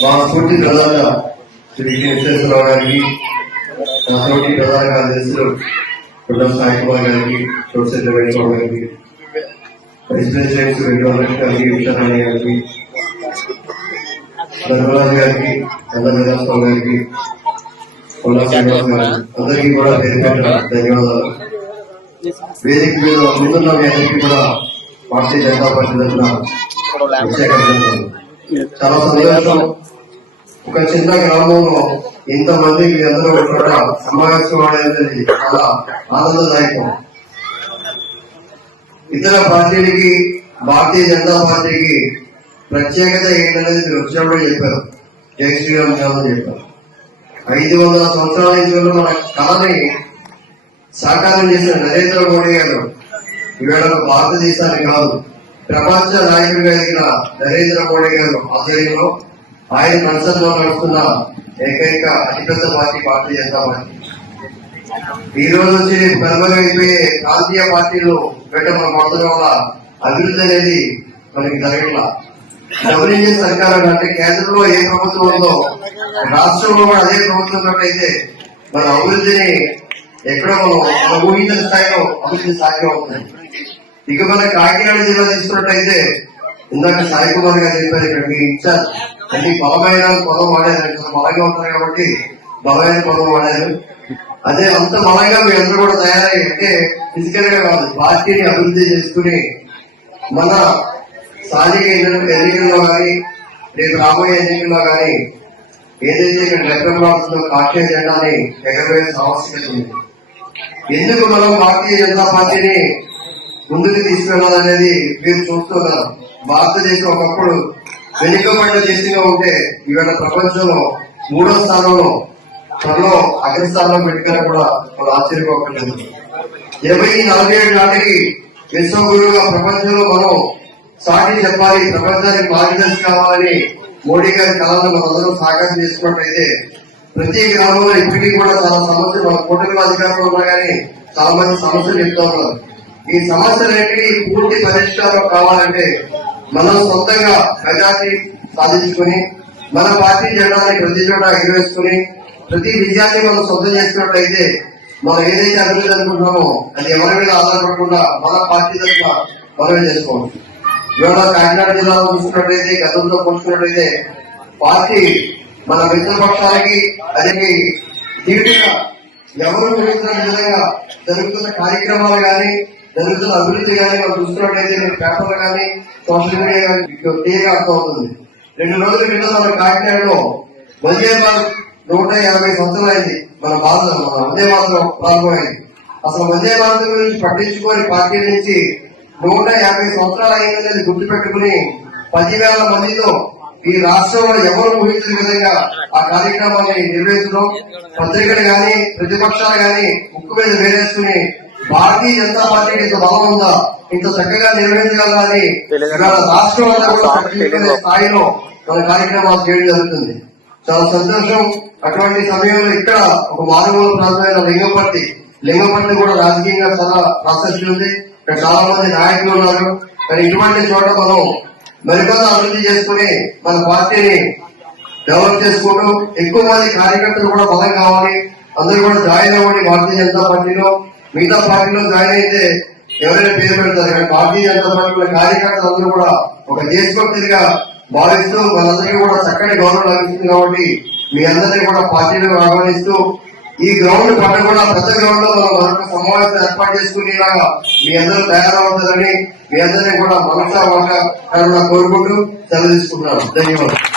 మా స్ఫూర్తి ప్రధాన శ్రీ కేశేశ్వరరావు గారికి మా తోటి ప్రధాన కార్యదర్శులు పుల్లం సాయి కుమార్ గారికి చోట్ల వేణుగోపాల్ గారికి ప్రెసిడెంట్ వెంకటరామకృష్ణ గారికి విశారాణి గారికి ధర్మరాజు గారికి చంద్రబాబు గారికి పుల్లం శ్రీనివాస్ గారికి అందరికీ కూడా పేరు ధన్యవాదాలు. వేదిక మీద ముందున్న మీ అందరికీ కూడా భారతీయ జనతా పార్టీ తరఫున ఒక చిన్న గ్రామంలో ఇంతమంది మందికి అందరూ కూడా సమావేశం అనేది చాలా ఆనందదాయకం ఇతర పార్టీలకి భారతీయ జనతా పార్టీకి ప్రత్యేకత ఏంటనేది మీరు వచ్చినప్పుడు చెప్పారు జై శ్రీరామ్ గారు చెప్పారు ఐదు వందల సంవత్సరాల నుంచి మన కళని సాకారం చేసిన నరేంద్ర మోడీ గారు ఈవేళ భారతదేశాన్ని కాదు ప్రపంచ నాయకుడిగా ఎదిగిన నరేంద్ర మోడీ గారు ఆధ్వర్యంలో ఆయన మనసంలో నడుస్తున్న ఏకైక అతిపెద్ద పార్టీ భారతీయ జనతా పార్టీ. ఈ రోజు వచ్చి పెద్దగా అయిపోయే ప్రాంతీయ పార్టీలు పెట్టడం మొదటి వల్ల అభివృద్ధి అనేది మనకి జరగట్లా. డబ్ల్యూజీ సర్కారం అంటే కేంద్రంలో ఏ ప్రభుత్వం ఉందో రాష్ట్రంలో కూడా అదే ప్రభుత్వం ఉన్నట్టయితే మన అభివృద్ధిని ఎక్కడో మనం మన ఊహించిన స్థాయిలో అభివృద్ధి సాధ్యం అవుతుంది. ఇక మన కాకినాడ జిల్లా తీసుకున్నట్టయితే ఇందాక సాయి కుమార్ గారు చెప్పారు ఇక్కడ మీ ఇచ్చారు అన్ని బలమైన పొలం వాడారు ఇక్కడ బలంగా ఉంటారు కాబట్టి బలమైన పొలం వాడారు. అదే అంత బలంగా మీ అందరూ కూడా తయారై అంటే ఫిజికల్గా కాదు పార్టీని అభివృద్ధి చేసుకుని మన స్థానిక ఎన్నికల్లో కానీ రేపు రాబోయే ఎన్నికల్లో కానీ ఏదైతే ఇక్కడ లెక్కలు మారుతుందో కాకినాడ జెండాని ఎగరవేయాల్సిన ఆవశ్యకత ఉంది. ఎందుకు మనం భారతీయ జనతా పార్టీని ముందుకు తీసుకెళ్ళాలనేది మీరు చూస్తున్నారు భారతదేశం ఒకప్పుడు వెనుకబడిన దేశంగా ఉంటే ఇవాళ ప్రపంచంలో మూడో స్థానంలో త్వరలో అగ్రస్థానంలో పెట్టుకుని కూడా వాళ్ళు ఆశ్చర్యపోకలేదు ఇరవై నలభై ఏడు నాటికి విశ్వగురువుగా ప్రపంచంలో మనం సాటి చెప్పాలి ప్రపంచానికి మార్గదర్శి కావాలని మోడీ గారి కళను మనందరం సాకారం చేసుకున్నట్లయితే ప్రతి గ్రామంలో ఇప్పటికీ కూడా చాలా సమస్యలు మన కూటమి అధికారంలో ఉన్నా కానీ చాలా మంది సమస్యలు చెప్తా ఉన్నారు. ఈ సమస్యలన్నిటికీ పూర్తి పరిష్కారం కావాలంటే మనం సొంతంగా మెజార్టీ సాధించుకుని మన పార్టీ జెండాన్ని ప్రతి చోట ఎగరేసుకుని ప్రతి విజయాన్ని మనం సొంతం చేసుకున్నట్లయితే మనం ఏదైతే అభివృద్ధి అనుకుంటున్నామో అది ఎవరి మీద ఆధారపడకుండా మన పార్టీ తరఫున మనమే చేసుకోవాలి. ఇవాళ కాకినాడ జిల్లాలో చూసుకున్నట్లయితే గతంలో పోల్చుకున్నట్లయితే పార్టీ మన మిత్రపక్షాలకి అదే తీవ్రంగా ఎవరు విధంగా జరుగుతున్న కార్యక్రమాలు కానీ జరుగుతున్న అభివృద్ధి కానీ మనం చూస్తున్నట్లయితే మీరు పేపర్లు కానీ సోషల్ మీడియా కానీ క్లియర్గా అర్థమవుతుంది. రెండు రోజుల క్రితం మన కాకినాడలో వందే భారత్ నూట యాభై సంవత్సరాలు అయింది మన బాధ మన వందే భారత్ ప్రారంభమైంది. అసలు వందే భారత్ గురించి పట్టించుకొని పార్టీ నుంచి నూట యాభై సంవత్సరాలు అయిందనేది గుర్తుపెట్టుకుని పదివేల మందితో ఈ రాష్ట్రంలో ఎవరు ఊహించిన విధంగా ఆ కార్యక్రమాన్ని నిర్వహించడం పత్రికలు గాని ప్రతిపక్షాలు గాని ముక్కు మీద వేరేసుకుని భారతీయ జనతా పార్టీకి ఇంత బలం ఉందా ఇంత చక్కగా నిర్వహించగలదని ఇవాళ రాష్ట్రం అంతా కూడా పట్టించుకునే స్థాయిలో మన కార్యక్రమాలు చేయడం జరుగుతుంది. చాలా సంతోషం. అటువంటి సమయంలో ఇక్కడ ఒక మారుమూల ప్రాంతమైన లింగపట్టి లింగపట్టి కూడా రాజకీయంగా చాలా ప్రాసెస్ ఉంది. ఇక్కడ చాలా మంది నాయకులు ఉన్నారు. కానీ ఇటువంటి చోట మనం మరికొంత అభివృద్ధి చేసుకుని మన పార్టీని డెవలప్ చేసుకుంటూ ఎక్కువ మంది కార్యకర్తలు కూడా బలం కావాలి. అందరూ కూడా జాయిన్ అవ్వండి భారతీయ జనతా పార్టీలో. మిగతా పార్టీలో జాయిన్ అయితే ఎవరైనా పేరు పెడతారు. కానీ భారతీయ జనతా పార్టీ కార్యకర్తలు అందరూ కూడా ఒక దేశభక్తిగా భావిస్తూ వాళ్ళందరికీ కూడా చక్కటి గౌరవం లభిస్తుంది కాబట్టి మీ అందరినీ కూడా పార్టీలో ఆహ్వానిస్తూ ఈ గ్రౌండ్ పట్ల కూడా పెద్ద గ్రౌండ్లో మనం సమావేశం ఏర్పాటు చేసుకునేలాగా మీ అందరూ తయారవుతారని మీ అందరినీ కూడా మనసా ఒక కోరుకుంటూ సెలవు తీసుకుంటున్నాను. ధన్యవాదాలు.